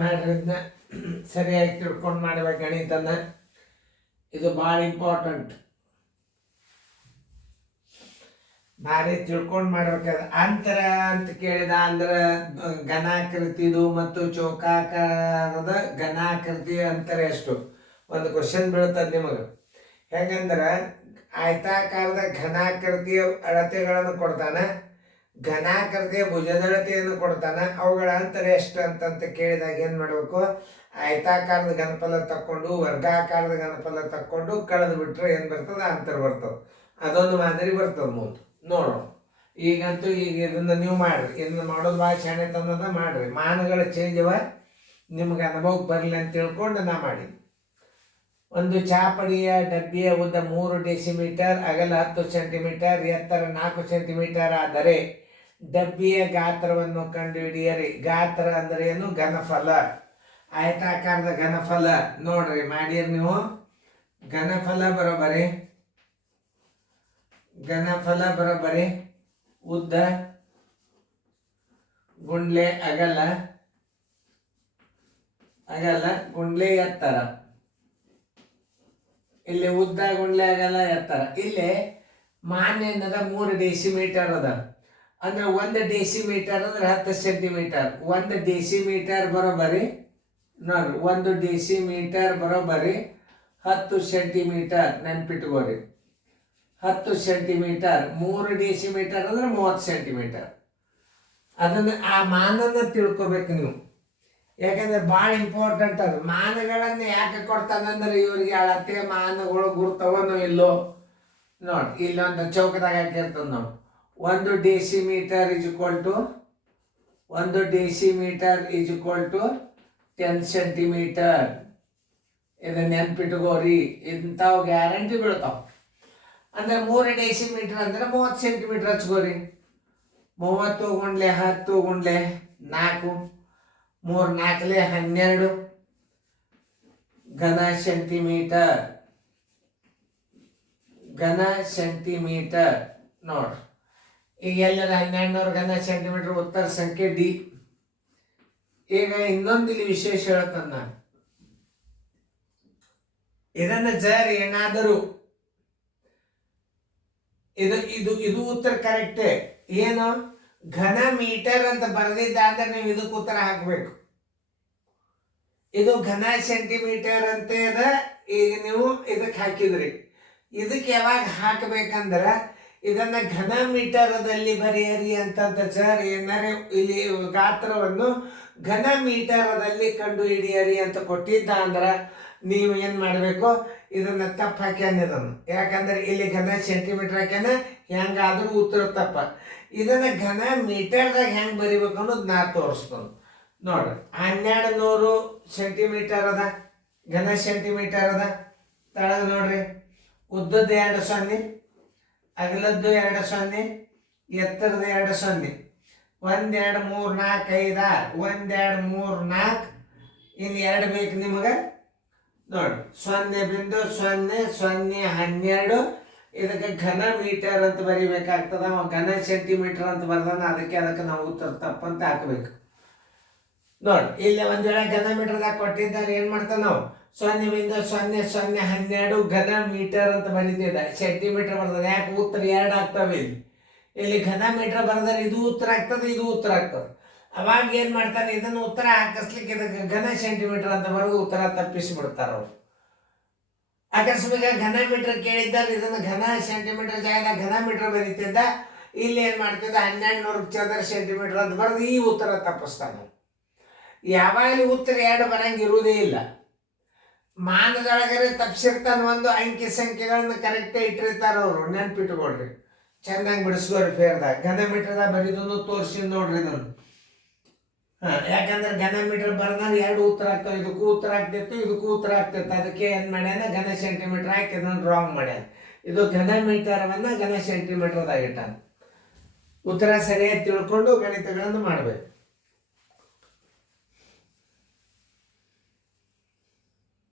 ಮಾಡಿದ್ನ ಸರಿಯಾಗಿ ತಿಳ್ಕೊಂಡು ಮಾಡ್ಬೇಕು ಗಣಿತನ. ಇದು ಭಾಳ ಇಂಪಾರ್ಟೆಂಟ್, ಭಾರಿ ತಿಳ್ಕೊಂಡು ಮಾಡ್ಬೇಕಾದ್ರೆ. ಅಂತರ ಅಂತ ಕೇಳಿದ ಅಂದ್ರೆ ಘನಾಕೃತಿದು ಮತ್ತು ಚೌಕಾಕಾರದ ಘನಾಕೃತಿ ಅಂತರ ಎಷ್ಟು ಒಂದು ಕ್ವಶನ್ ಬೀಳ್ತದೆ ನಿಮಗೆ. ಹೆಂಗಂದ್ರೆ ಆಯತಾಕಾರದ ಘನಾಕೃತಿಯ ಅಳತೆಗಳನ್ನು ಕೊಡ್ತಾನೆ, ಘನಾಕೃತಿಯ ಭುಜದಳತೆಯನ್ನು ಕೊಡ್ತಾನೆ, ಅವುಗಳ ಅಂತರ ಎಷ್ಟು ಅಂತಂತ ಕೇಳಿದಾಗ ಏನು ಮಾಡಬೇಕು, ಆಯತಾಕಾರದ ಘನಫಲ ತಕ್ಕೊಂಡು ವರ್ಗಾಕಾರದ ಘನಫಲ ತಕ್ಕೊಂಡು ಕಳೆದು ಬಿಟ್ರೆ ಏನು ಬರ್ತದೆ, ಅಂತರ ಬರ್ತದೆ. ಅದೊಂದು ಮಾದರಿ ಬರ್ತದೆ ಮುಂದೆ ನೋಡೋಣ. ಈಗಂತೂ ಈಗ ಇದನ್ನು ನೀವು ಮಾಡಿರಿ, ಇದನ್ನು ಮಾಡೋದು ಭಾಳ ಶಾಣೆ ತಂದದ ಮಾಡಿರಿ. ಮಾನಗಳ ಚೇಂಜ್ ಅವ, ನಿಮ್ಗೆ ಅನುಭವಕ್ಕೆ ಬರಲಿ ಅಂತ ತಿಳ್ಕೊಂಡು ನಾ ಮಾಡಿ. ಒಂದು ಚಾಪಡಿಯ ಡಬ್ಬಿಯ ಉದ್ದ 3 ಡೆಸಿಮೀಟರ್, ಅಗಲ 10 ಸೆಂಟಿಮೀಟರ್, ಎತ್ತರ 4 ಸೆಂಟಿಮೀಟರ್ ಆದರೆ ಡಬ್ಬಿಯ ಗಾತ್ರವನ್ನು ಕಂಡುಹಿಡಿಯರಿ. ಗಾತ್ರ ಅಂದ್ರೆ ಏನು, ಘನಫಲ. ಆಯತಾಕಾರದ ಘನಫಲ ನೋಡ್ರಿ, ಮಾಡಿರಿ ನೀವು. ಘನಫಲ ಬರೋಬರಿ, ಘನಫಲ ಬರೋಬರಿ ಉದ್ದ ಗುಂಡ್ಲೆ ಅಗಲ, ಅಗಲ ಗುಂಡ್ಲೆ ಎತ್ತರ. ಇಲ್ಲಿ ಉದ್ದ ಗುಂಡ್ಲೆ ಅಗಲ ಎತ್ತರ. ಇಲ್ಲಿ ಮಾನ್ಯ ಏನದ 3 ಡೆಸಿಮೀಟರ್ ಅದ. ಅಂದ್ರೆ 1 ಡೆಸಿಮೀಟರ್ ಅಂದ್ರೆ 10 ಸೆಂಟಿಮೀಟರ್. 1 ಡೆಸಿಮೀಟರ್ ಬರೋಬರಿ ನೋಡ್ರಿ, 1 ಡೆಸಿಮೀಟರ್ ಬರೋಬರಿ 10 ಸೆಂಟಿಮೀಟರ್. ನೆನ್ಪಿಟ್ಕೋರಿ, 10 ಸೆಂಟಿಮೀಟರ್. 3 ಡೆಸಿಮೀಟರ್ ಅಂದ್ರೆ 30 ಸೆಂಟಿಮೀಟರ್. ಅದನ್ನು ಆ ಮಾನನ್ನ ತಿಳ್ಕೊಬೇಕು ನೀವು, ಯಾಕಂದ್ರೆ ಭಾಳ ಇಂಪಾರ್ಟೆಂಟ್ ಅದು. ಮಾನಗಳನ್ನು ಯಾಕೆ ಕೊಡ್ತಾನಂದ್ರೆ ಇವರಿಗೆ ಅಳತೆ ಮಾನಗಳು ಗುರ್ತವನೋ ಇಲ್ಲೋ ನೋಡಿ. ಇಲ್ಲೊಂದು ಚೌಕದಾಗ ಹಾಕಿರ್ತದೆ ನೋಡಿ, 1 decimetre is equal to 1 decimetre is equal to 10 centimetre. ಇದನ್ನ ನೆನ್ಪಿಟ್ಕೋರಿ, ಇಂಥವು ಗ್ಯಾರಂಟಿ ಬೀಳ್ತಾವ. ಅಂದ್ರೆ 3 ಡೆಸಿಮೀಟರ್ ಅಂದ್ರೆ 30 ಸೆಂಟಿಮೀಟರ್ ಹಚ್ಕೋರಿ. 30 ಗುಂಡ್ಲೆ 10 ಗುಂಡ್ಲೆ 4, 3 4 12 ಘನ ಸೆಂಟಿಮೀಟರ್. ಘನ ಸೆಂಟಿಮೀಟರ್ ನೋಡ್ರಿ. ಈಗ ಎಲ್ಲರ 1200 ಘನ ಸೆಂಟಿಮೀಟರ್ ಉತ್ತರ ಸಂಖ್ಯೆ ಡಿ. ಈಗ ಇನ್ನೊಂದು ಇಲ್ಲಿ ವಿಶೇಷ ಹೇಳ್ತಾನೆ ನಾನು. ಇದನ್ನ ಜರ್ ಏನಾದರೂ ಇದು ಇದು ಇದು ಉತ್ತರ ಕರೆಕ್ಟೇ. ಏನು ಘನ ಮೀಟರ್ ಅಂತ ಬರೆದಿದ್ದ ಅಂದ್ರೆ ನೀವು ಇದಕ್ಕೆ ಉತ್ತರ ಹಾಕಬೇಕು. ಇದು ಘನ ಸೆಂಟಿಮೀಟರ್ ಅಂತ ಅದ. ಈಗ ನೀವು ಇದಕ್ಕೆ ಹಾಕಿದ್ರಿ. ಇದಕ್ಕೆ ಯಾವಾಗ ಹಾಕಬೇಕಂದ್ರೆ ಇದನ್ನ ಘನ ಮೀಟರದಲ್ಲಿ ಬರೆಯರಿ ಅಂತಂದ ಸರ್. ಏನಾರೆ ಇಲ್ಲಿ ಗಾತ್ರವನ್ನು ಘನ ಮೀಟರದಲ್ಲಿ ಕಂಡು ಹಿಡಿಯರಿ ಅಂತ ಕೊಟ್ಟಿದ್ದ ಅಂದ್ರೆ ನೀವು ಏನು ಮಾಡಬೇಕು, ಇದನ್ನ ತಪ್ಪು ಹಾಕ್ಯಾನ ಇದನ್ನು. ಯಾಕಂದ್ರೆ ಇಲ್ಲಿ ಘನ ಸೆಂಟಿಮೀಟರ್ ಹಾಕ್ಯಾನ, ಹೆಂಗಾದ್ರೂ ಉತ್ತರ ತಪ್ಪ. ಇದನ್ನ ಘನ ಮೀಟರ್ದಾಗ ಹೆಂಗೆ ಬರಿಬೇಕು ಅನ್ನೋದು ನಾ ತೋರಿಸ್ತಾನೆ ನೋಡ್ರಿ. 1200 ಸೆಂಟಿಮೀಟರ್ ಅದ, ಘನ ಸೆಂಟಿಮೀಟರ್ ಅದ. ತಳಗ ನೋಡ್ರಿ, ಉದ್ದದ್ದು 2 0, ಅಗಲದ್ದು 2 0, ಎತ್ತರದ 2 0. 1 2 3 4 5 6, 1 2 3 4. ಇನ್ನು 2 ಬೇಕು ನಿಮಗೆ ನೋಡಿ. 0.0012. ಇದಕ್ಕೆ ಘನ ಮೀಟರ್ ಅಂತ ಬರಿಬೇಕಾಗ್ತದ. ಘನ ಸೆಂಟಿಮೀಟರ್ ಅಂತ ಬರ್ದಾನ, ಅದಕ್ಕೆ ನಾವು ಉತ್ತರ ತಪ್ಪಂತ ಹಾಕಬೇಕು ನೋಡಿ. ಇಲ್ಲಿ ಒಂದ್ ವೇಳೆ ಘನ ಮೀಟರ್ದಾಗ ಕೊಟ್ಟಿದ್ದಾರೆ ಏನ್ ಮಾಡ್ತಾವ ನಾವು 0.0012 ಘನ ಮೀಟರ್ ಅಂತ ಬರೀತಿದ್ದ. ಸೆಂಟಿಮೀಟರ್ ಬರ್ತದೆ, ಯಾಕೆ ಉತ್ತರ 2 ಆಗ್ತವೆ. ಇಲ್ಲಿ ಘನ ಮೀಟರ್ ಬರೆದ್ರೆ ಇದು ಉತ್ತರ ಆಗ್ತದೆ, ಇದು ಉತ್ತರ ಆಗ್ತದೆ. ಅವಾಗ ಏನ್ ಮಾಡ್ತಾರೆ, ಇದನ್ನು ಉತ್ತರ ಹಾಕಿಸ್ಲಿಕ್ಕೆ ಇದಕ್ಕೆ ಘನ ಸೆಂಟಿಮೀಟರ್ ಅಂತ ಬರೆದು ಉತ್ತರ ತಪ್ಪಿಸಿಬಿಡ್ತಾರ ಅವರು. ಅಕಸ್ಮಾತ್ ಘನ ಮೀಟರ್ ಕೇಳಿದ್ದಾರೆ, ಇದನ್ನು ಘನ ಸೆಂಟಿಮೀಟರ್ ಜಾಗದಾಗ ಘನ ಮೀಟರ್ ಬರೀತಿದ್ದ. ಇಲ್ಲಿ ಏನ್ ಮಾಡ್ತಿದ್ದ 1200 ಚದರ ಸೆಂಟಿಮೀಟರ್ ಅಂತ ಬರೆದು ಈ ಉತ್ತರ ತಪ್ಪಿಸ್ತಾನೆ. ಯಾವಾಗಲೂ ಉತ್ತರ 2 ಬರಂಗಿರುವುದೇ ಇಲ್ಲ. ಮಾನದೊಳಗರೆ ತಪ್ಪಿಸಿರ್ತಾನೆ. ಒಂದು ಅಂಕಿ ಸಂಖ್ಯೆಗಳನ್ನ ಕರೆಕ್ಟೇ ಇಟ್ಟಿರ್ತಾರ ಅವರು. ನೆನ್ಪಿಟ್ಕೊಡ್ರಿ, ಚೆನ್ನಾಗಿ ಬಿಡಿಸ್ಕೋರಿ. ಫೇರ್ದಾಗ ಘನ ಮೀಟರ್ದಾಗ ಬರೀದನ್ನು ತೋರಿಸಿ ನೋಡ್ರಿ ಇದನ್ನು. ಯಾಕಂದ್ರೆ ಘನ ಮೀಟರ್ ಬರ್ದಾಗ 2 ಉತ್ತರ ಆಗ್ತಾವೆ. ಇದಕ್ಕೂ ಉತ್ತರ ಆಗ್ತಿತ್ತು, ಇದಕ್ಕೂ ಉತ್ತರ ಆಗ್ತಿತ್ತು. ಅದಕ್ಕೆ ಏನ್ ಮಾಡ್ಯಾನ, ಘನ ಸೆಂಟಿಮೀಟರ್ ಹಾಕಿ ಇದನ್ನು ರಾಂಗ್ ಮಾಡ್ಯಾನ. ಇದು ಘನ ಮೀಟರ್ವನ್ನ ಘನ ಸೆಂಟಿಮೀಟರ್ದಾಗ ಇಟ್ಟಾನ. ಉತ್ತರ ಸರಿಯಾಗಿ ತಿಳ್ಕೊಂಡು ಗಣಿತಗಳನ್ನು ಮಾಡ್ಬೇಕು.